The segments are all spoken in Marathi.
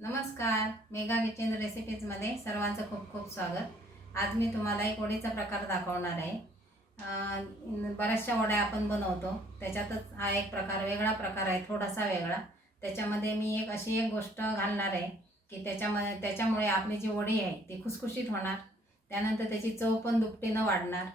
नमस्कार मेगा किचन रेसिपीजमध्ये सर्वांचं खूप खूप स्वागत. आज मी तुम्हाला एक वडीचा प्रकार दाखवणार आहे. बऱ्याचशा वड्या आपण बनवतो. त्याच्यातच हा एक प्रकार वेगळा प्रकार आहे थोडासा वेगळा. त्याच्यामध्ये मी एक अशी एक गोष्ट घालणार आहे की त्याच्यामध्ये त्याच्यामुळे आपली जी वडी आहे ती खुसखुशीत होणार. त्यानंतर त्याची चव पण दुपटीनं वाढणार.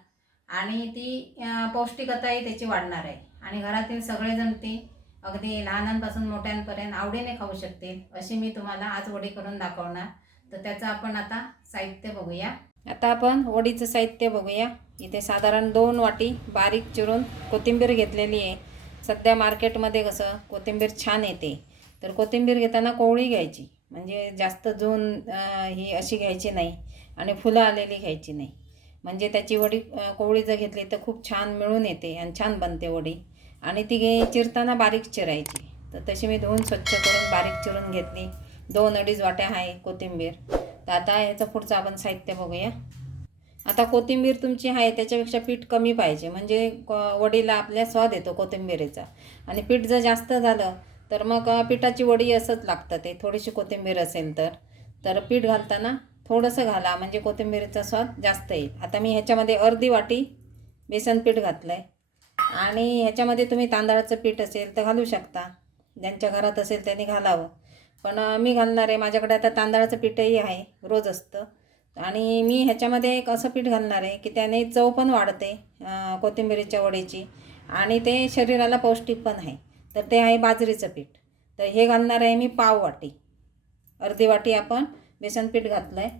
आणि ती पौष्टिकताही त्याची वाढणार आहे. आणि घरातील सगळेजण ती अगदी लहानांपासून मोठ्यांपर्यंत आवडीने खाऊ शकतील अशी मी तुम्हाला आज वडी करून दाखवणार. तर त्याचं आपण आता साहित्य बघूया. आता आपण वडीचं साहित्य बघूया. इथे साधारण दोन वाटी बारीक चिरून कोथिंबीर घेतलेली आहे. सध्या मार्केटमध्ये कसं कोथिंबीर छान येते. तर कोथिंबीर घेताना कोवळी घ्यायची. म्हणजे जास्त जून ही अशी घ्यायची नाही आणि फुलं आलेली घ्यायची नाही. म्हणजे त्याची वडी कोवळी जर घेतली तर खूप छान मिळून येते आणि छान बनते वडी. आणि ती चिरताना बारीक चिरायची. तर तशी मी धुवून स्वच्छ करून बारीक चिरून घेतली. दोन अडीच वाट्या आहे कोथिंबीर. तर आता याचं पुढचं आपण साहित्य बघूया. आता कोथिंबीर तुमची आहे त्याच्यापेक्षा पीठ कमी पाहिजे. म्हणजे क- वडीला आपल्या स्वाद येतो कोथिंबीरीचा. आणि पीठ जर जास्त झालं तर मग पिठाची वडी असंच लागतं ते. थोडीशी कोथिंबीर असेल तर. तर पीठ घालताना थोडंसं घाला म्हणजे कोथिंबीरीचा स्वाद जास्त येईल. आता मी ह्याच्यामध्ये अर्धी वाटी बेसन पीठ घातलं आहे आणि ह्याच्यामध्ये तुम्ही तांदळाचं पीठ असेल तर घालू शकता. ज्यांच्या घरात असेल त्यांनी घालावं. पण मी घालणार आहे. माझ्याकडे आता तांदळाचं पीठही आहे. रोज असतं. आणि मी ह्याच्यामध्ये एक असं पीठ घालणार आहे की त्याने चव पण वाढते कोथिंबीरीच्या कोथिंबिरीच्या वडीची. आणि ते शरीराला पौष्टिक पण आहे. तर ते आहे बाजरीचं पीठ. तर हे घालणार आहे मी पाव वाटी. अर्धी वाटी आपण बेसन पीठ घातलं आहे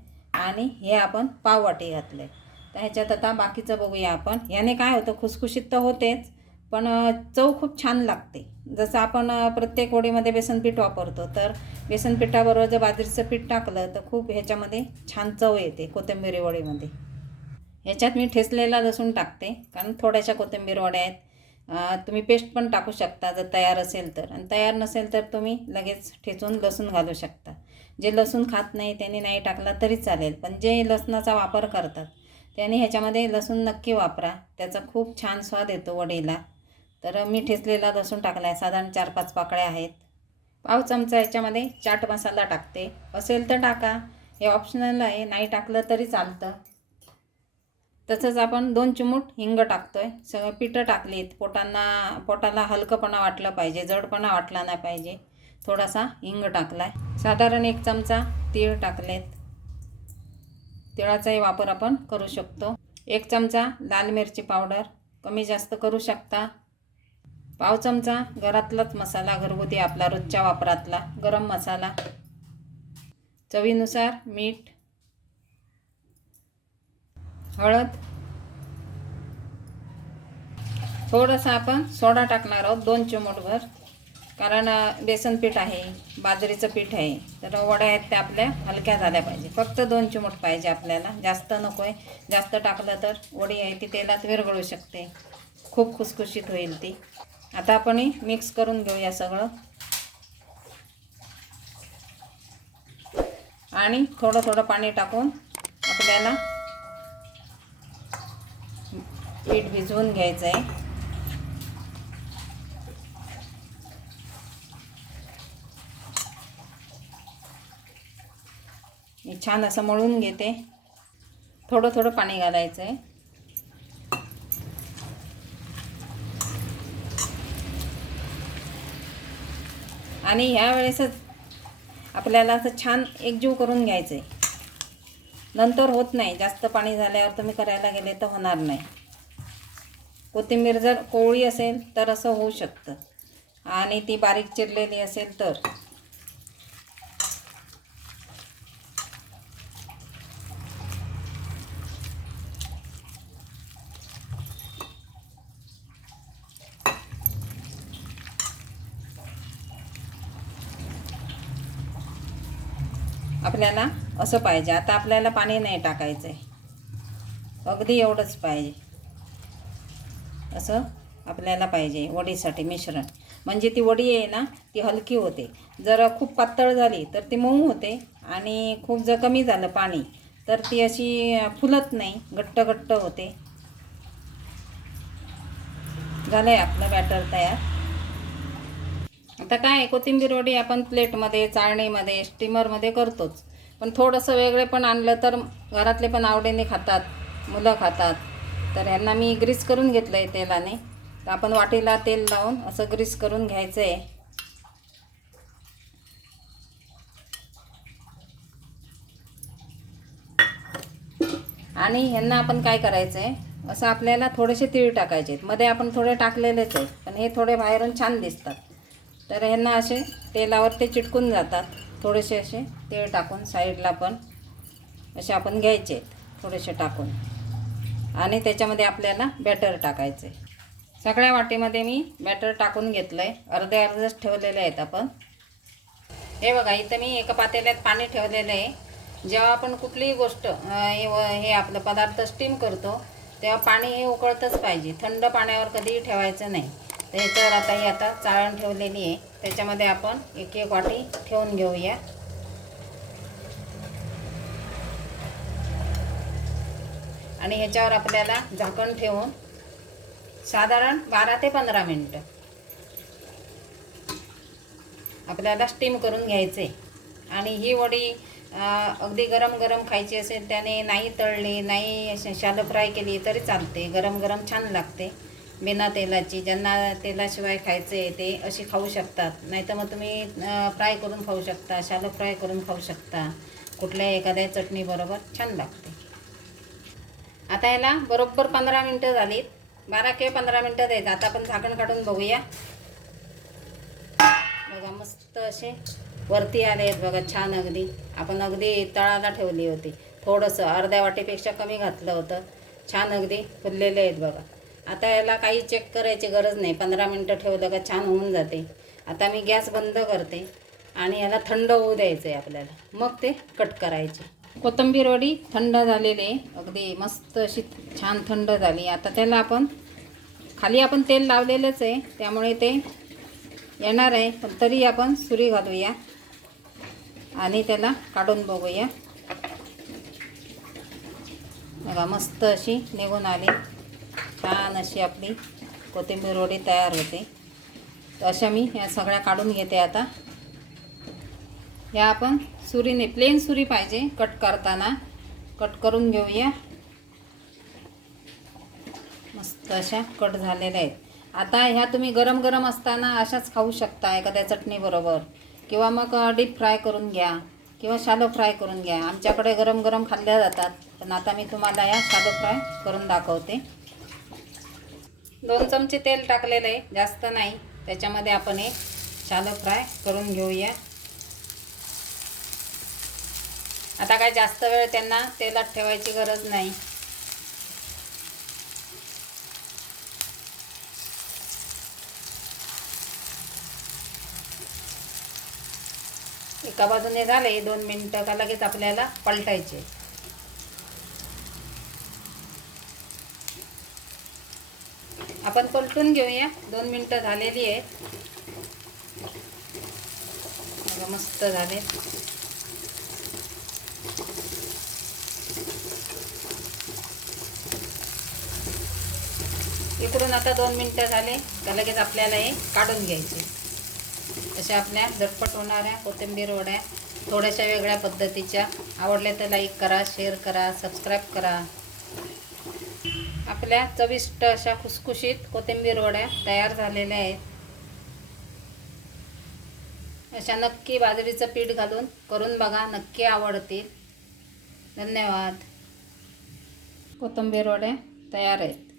आणि हे आपण पाव वाटी घातलं आहे तर ह्याच्यात आता बाकीचं बघूया आपण. याने काय होतं खुसखुशीत तर होतेच पण चव खूप छान लागते. जसं आपण प्रत्येक वडीमध्ये बेसन पीठ वापरतो तर बेसन पिठाबरोबर जर बाजरीचं पीठ टाकलं तर खूप ह्याच्यामध्ये छान चव येते कोथिंबीर वडीमध्ये. ह्याच्यात मी ठेचलेला लसूण टाकते कारण थोड्याशा कोथिंबीर वड्या आहेत. तुम्ही पेस्ट पण टाकू शकता जर तयार असेल तर. आणि तयार नसेल तर तुम्ही लगेच ठेचून लसूण घालू शकता. जे लसूण खात नाही त्यांनी नाही टाकला तरी चालेल. पण जे लसणाचा वापर करतात त्याने ह्याच्यामध्ये लसूण नक्की वापरा. त्याचा खूप छान स्वाद येतो वडीला. तर मी ठेचलेला लसूण टाकला आहे साधारण चार पाच पाकळ्या आहेत. पाव चमचा ह्याच्यामध्ये चाट मसाला टाकते. असेल तर टाका. हे ऑप्शनल आहे. नाही टाकलं तरी चालतं. तसंच आपण दोन चिमूट हिंग टाकतो आहे सगळं पिठं टाकलीत. पोटांना पोटाला हलकंपणा वाटलं पाहिजे. जडपणा वाटला नाही पाहिजे. थोडासा हिंग टाकला आहे साधारण एक चमचा तीळ टाकलेत. तिळाचाही वापर आपण करू शकतो. एक चमचा लाल मिरची पावडर कमी जास्त करू शकता. पाव चमचा घरातलाच मसाला घरगुती आपला रोजच्या वापरातला गरम मसाला. चवीनुसार मीठ हळद. थोडंसं आपण सोडा टाकणार आहोत दोन चिमूटभर. कारण बेसन पीठ आहे बाजरीचं पीठ आहे तर वड्या आहेत त्या आपल्या हलक्या झाल्या पाहिजे. फक्त दोन चिमूट पाहिजे आपल्याला. जास्त नको आहे जास्त टाकलं तर वडी आहे ती तेलात विरघळू शकते. खूप खुसखुशीत होईल ती. आता आपण मिक्स करून घेऊया सगळं. आणि थोडं थोडं पाणी टाकून आपल्याला पीठ भिजवून घ्यायचं आहे मी छान असं मळून घेते. थोडं थोडं पाणी घालायचं आहे आणि ह्या वेळेसच आपल्याला असं छान एकजीव करून घ्यायचं आहे नंतर होत नाही. जास्त पाणी झाल्यावर तुम्ही करायला गेले तर होणार नाही. कोथिंबीर जर कोवळी असेल तर असं होऊ शकतं. आणि ती बारीक चिरलेली असेल तर. आपल्याला असं पाहिजे. आता आपल्याला पाणी नाही टाकायचं आहे अगदी एवढंच पाहिजे. असं आपल्याला पाहिजे वडीसाठी मिश्रण. म्हणजे ती वडी आहे ना ती हलकी होते. जर खूप पातळ झाली तर ती मऊ होते आणि खूप जर कमी झालं पाणी तर ती अशी फुलत नाही घट्ट घट्ट होते. झालं आहे आपलं बॅटर तयार. आता काय कोथिंबीर वडी आपण प्लेटमध्ये चाळणीमध्ये स्टीमरमध्ये करतोच. पण थोडंसं वेगळे पण आणलं तर घरातले पण आवडीने खातात मुलं खातात. तर ह्यांना मी ग्रीस करून घेतलं आहे तेलाने. तर आपण वाटीला तेल लावून असं ग्रीस करून घ्यायचं आहे आणि ह्यांना आपण काय करायचं आहे असं आपल्याला थोडेसे तीळ टाकायचे आहेत मध्ये आपण थोडे टाकलेलेच आहेत पण हे थोडे बाहेरून छान दिसतात. तर ह्यांना असे तेलावर ते चिटकून जातात. थोडेसे असे तेल टाकून साईडला पण असे आपण घ्यायचे आहेत थोडेसे टाकून. आणि त्याच्यामध्ये आपल्याला बॅटर टाकायचं. आहे सगळ्या वाटीमध्ये मी बॅटर टाकून घेतलं आहे अर्धे अर्धेच ठेवलेले आहेत आपण. हे बघा इथं मी एका पातेल्यात पाणी ठेवलेलं आहे. जेव्हा आपण कुठलीही गोष्ट हे व- हे आपलं पदार्थ स्टीम करतो तेव्हा पाणी हे उकळतच पाहिजे. थंड पाण्यावर कधीही ठेवायचं नाही. तर ह्याच्यावर आता ही आता चाळण ठेवलेली आहे. त्याच्यामध्ये आपण एक एक वाटी ठेवून घेऊया. आणि ह्याच्यावर आपल्याला झाकण ठेवून साधारण बारा ते पंधरा मिनटं आपल्याला स्टीम करून घ्यायचे. आणि ही वडी अगदी गरम गरम खायची असेल त्याने नाही तळली नाही शालो फ्राय केली तरी चालते. गरम गरम छान लागते. बिना तेलाची ज्यांना तेलाशिवाय खायचं आहे ते अशी खाऊ शकतात. नाही तर मग तुम्ही फ्राय करून खाऊ शकता शालो फ्राय करून खाऊ शकता. कुठल्या एखाद्या चटणीबरोबर छान लागते. आता याला बरोबर पंधरा मिनटं झालीत. बारा किंवा पंधरा मिनटं द्यायचं आता आपण झाकण काढून बघूया. बघा मस्त असे वरती आले आहेत बघा छान अगदी. आपण अगदी तळाला ठेवली होती. थोडंसं अर्ध्या वाटीपेक्षा कमी घातलं होतं. छान अगदी फुललेले आहेत बघा. आता याला काही चेक करायची गरज नाही. पंधरा मिनटं ठेवलं का छान होऊन जाते. आता मी गॅस बंद करते आणि याला थंड होऊ द्यायचं आहे आपल्याला. मग ते कट करायचे. कोथंबीर वडी थंड झालेली आहे. अगदी मस्त अशी छान थंड झाली. आता त्याला आपण खाली आपण तेल लावलेलंच आहे. त्यामुळे ते येणार आहे. पण तरी आपण सुरी घालूया आणि त्याला काढून बघूया. बघा मस्त अशी निघून आली. छान अशी आपली कोथिंबीर वडी तयार होते. तर अशा मी ह्या सगळ्या काढून घेते आता. या आपण सुरीने प्लेन सुरी पाहिजे कट करताना. कट करून घेऊया. मस्त अशा कट झालेल्या आहेत. आता ह्या तुम्ही गरम गरम असताना अशाच खाऊ शकता एखाद्या चटणीबरोबर किंवा मग डीप फ्राय करून घ्या. किंवा शालो फ्राय करून घ्या. आमच्याकडे गरम गरम खाल्ल्या जातात. पण आता मी तुम्हाला या शालो फ्राय करून दाखवते. दोन चमचे तेल टाकलेलं आहे जास्त नाही. त्याच्यामध्ये आपण एक शालो फ्राय करून घेऊया. आता काय जास्त वेळ त्यांना तेलात ठेवायची गरज नाही. एका बाजूने झाले दोन मिनटं का लगेच आपल्याला पलटायचे. आपण पलटून घेऊया. दोन मिनटं झालेली आहेत. बघा, मस्त झाले. इकडून आता दोन मिनटं झाले. का लगेच आपल्याला हे काढून घ्यायचे. अशा आपल्या झटपट होणाऱ्या कोथिंबीर वड्या थोड्याशा वेगळ्या पद्धतीच्या. आवडल्या तर लाईक करा शेअर करा सबस्क्राईब करा. आपल्या चविष्ट अशा खुसखुशीत कोथिंबीर वड्या तयार झालेल्या आहेत. अशा नक्की बाजरीचं पीठ घालून करून बघा नक्की आवडतील. धन्यवाद. कोथिंबीर वड्या तयार आहेत.